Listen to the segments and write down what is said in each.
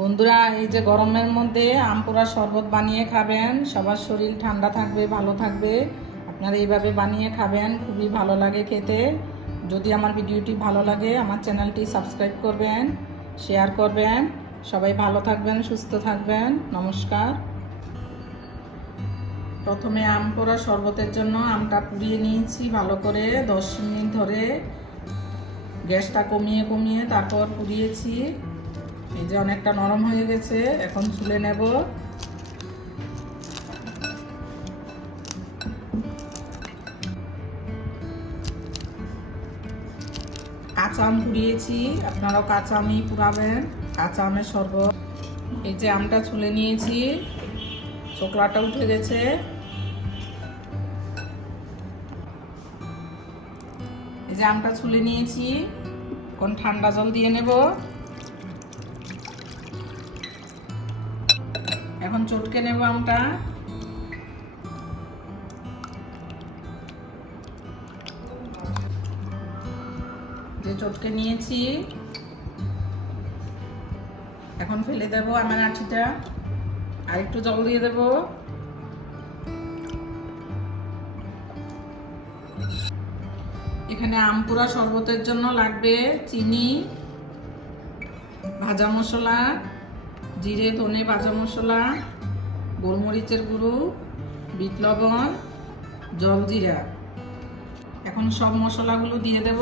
বন্ধুরা, এই যে গরমের মধ্যে আম পোড়া শরবত বানিয়ে খাবেন, সবার শরীর ঠান্ডা থাকবে, ভালো থাকবে। আপনারা এইভাবে বানিয়ে খাবেন, খুবই ভালো লাগে খেতে। যদি আমার ভিডিওটি ভালো লাগে, আমার চ্যানেলটি সাবস্ক্রাইব করবেন, শেয়ার করবেন। সবাই ভালো থাকবেন, সুস্থ থাকবেন। নমস্কার। প্রথমে আম পোড়া শরবতের জন্য আমটা পুড়িয়ে নিয়েছি ভালো করে দশ মিনিট ধরে। গ্যাসটা কমিয়ে কমিয়ে তারপর পুড়িয়েছি। এই যে অনেকটা নরম হয়ে গেছে, এখন ছুলে নেব। কাঁচা আম পুড়িয়েছি আপনারাও কাঁচা আমই পুরাবেন কাঁচা আমের শরবত। এই যে আমটা ছুলে নিয়েছি চোকলাটা উঠে গেছে। এই যে আমটা ছুলে নিয়েছি কোন ঠান্ডা জল দিয়ে নেব। এখন চটকে নেব আমটা। যে চটকে নিয়েছি, এখন ফেলে দেব আমার আঠিটা। আর একটু জল দিয়ে দেব। এখানে আমপুরা শরবতের জন্য লাগবে চিনি, ভাজা মশলা। জিরে, ধনে ভাজা মশলা, গোলমরিচের গুঁড়ো, বিট লবণ জলজিরা এখন সব মশলাগুলো দিয়ে দেব।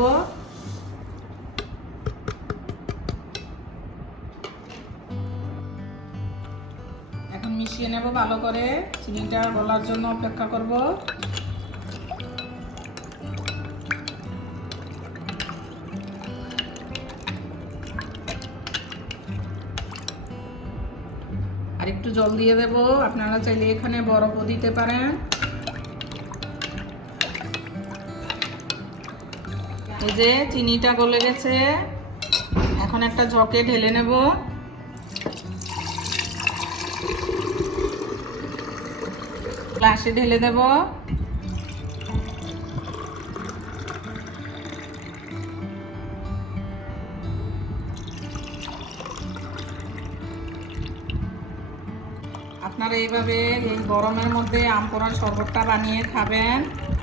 এখন মিশিয়ে নেব ভালো করে। চিনিটা গলার জন্য অপেক্ষা করব। একটু জল দিয়ে দেব। আপনারা চাইলে এখানে বরফও দিতে পারেন। এই যে চিনিটা গলে গেছে। এখন একটা ঝকে ঢেলে নেব। গ্লাসে ঢেলে দেব। আপনারা এইভাবে এই গরমের মধ্যে আম পোড়ার শরবতটা বানিয়ে খাবেন।